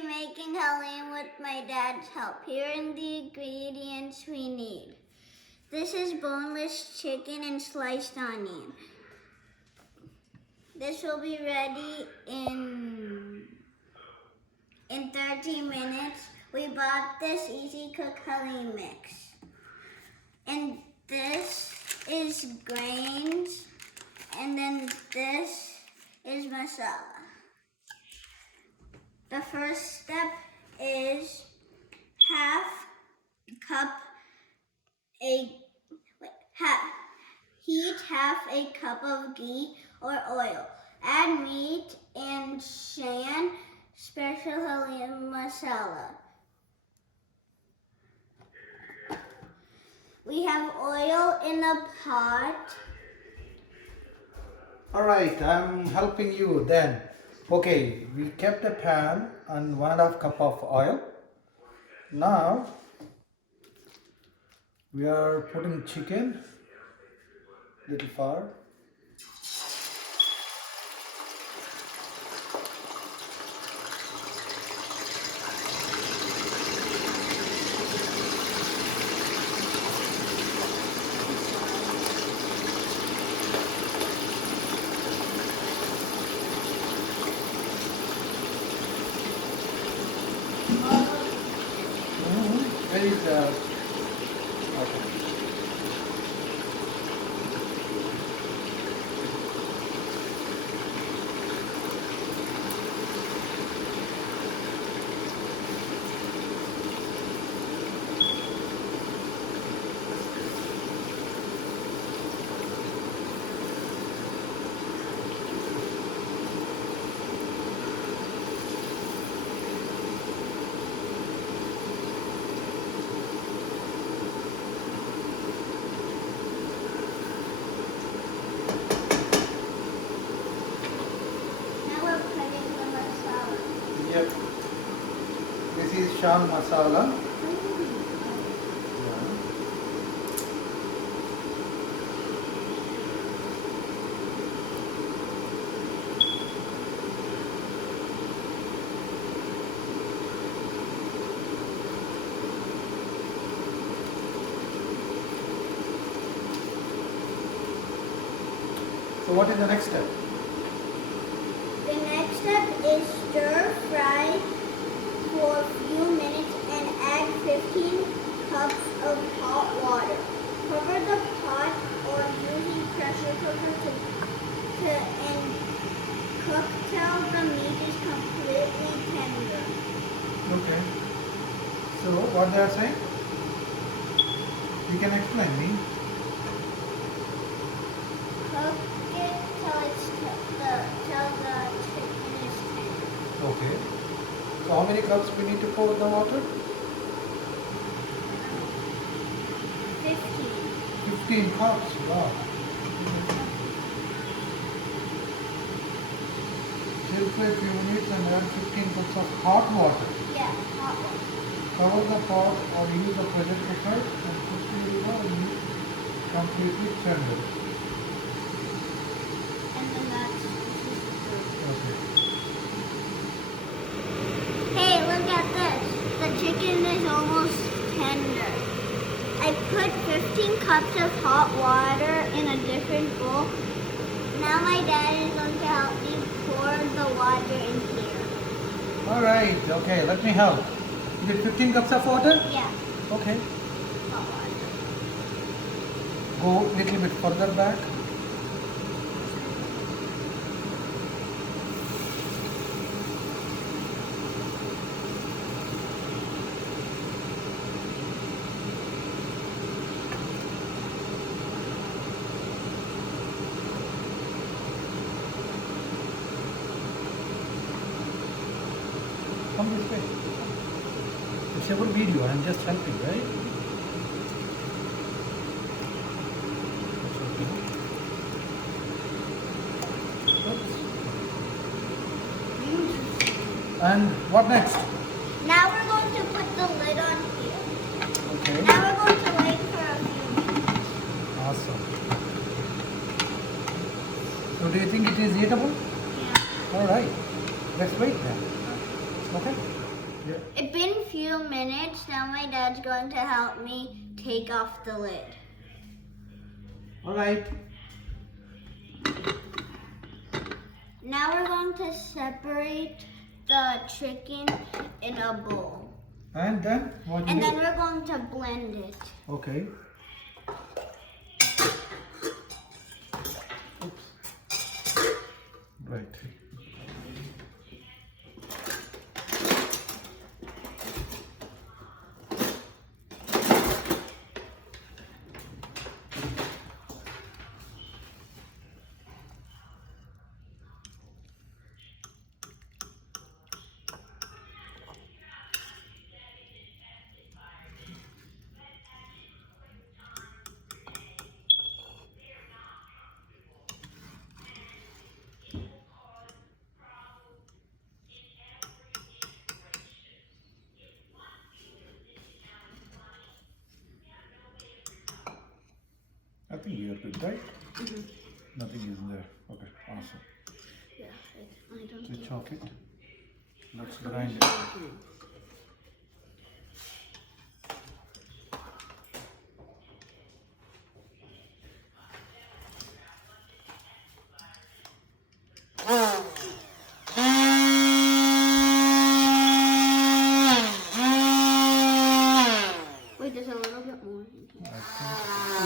be making Haleem with my dad's help. Here are the ingredients we need. This is boneless chicken and sliced onion. This will be ready in 30 minutes. We bought this Easy Cook Haleem mix. And this is grains. And then this is masala. The first step is heat half a cup of ghee or oil. Add meat and Shan special Haleem masala. We have oil in a pot. Alright, I'm helping you then. Okay, we kept a pan and 1.5 cup of oil. Now we are putting chicken little far. Where is the okay. Yep. This is Shan masala. Yeah. So what is the next step? The next step is stir fry for a few minutes and add 15 cups of hot water. Cover the pot or using pressure cooker and cook till the meat is completely tender. Okay. So what they are saying? You can explain me. Cook it till the chicken is tender. Okay. So how many cups we need to pour the water? 15. 15 cups. Wow. Chill for a few minutes and add 15 cups of hot water. Yeah, hot water. Cover the pot or use a pressure cooker and cook till the meat completely tender. And then that's Okay. Hey, look at this. The chicken is almost tender. I put 15 cups of hot water in a different bowl. Now my dad is going to help me pour the water in here. Alright, okay, let me help. You did 15 cups of water? Yeah, Okay. hot water. Go a little bit further back. Come this way. It's our video, I'm just helping, right? And what next? Now we're going to put the lid on here. Okay. Now we're going to wait for a few minutes. Awesome. So do you think it is eatable? Yeah. Alright. Let's wait then. Okay. Yeah. It's been a few minutes. Now my dad's going to help me take off the lid. All right. Now we're going to separate the chicken in a bowl. And then what do And you then do? we're going to blend it. Okay. Oops. Right. I think we are good, right? Nothing is in there. Okay, awesome. Yeah, I don't So think. chop it. Let's grind it. Wait, there's a little bit more in here.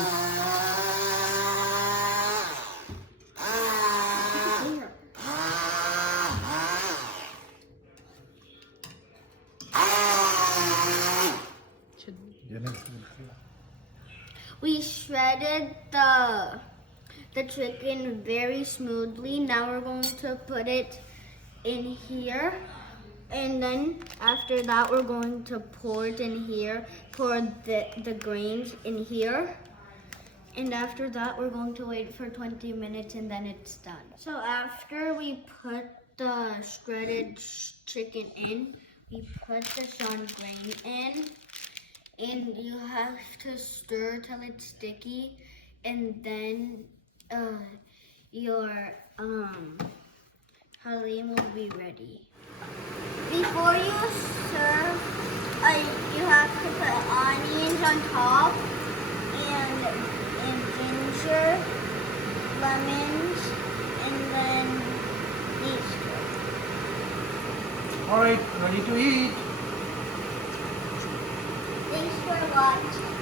Here. We shredded the chicken very smoothly. Now we're going to put it in here. And then after that, we're going to pour it in here. Pour the grains in here. And after that, we're going to wait for 20 minutes and then it's done. So after we put the shredded chicken in, we put the Shan grain in. And you have to stir till it's sticky, and then your Haleem will be ready. Before you serve, you have to put onions on top, and ginger, lemons, and then these. All right, ready to eat. Thanks for watching.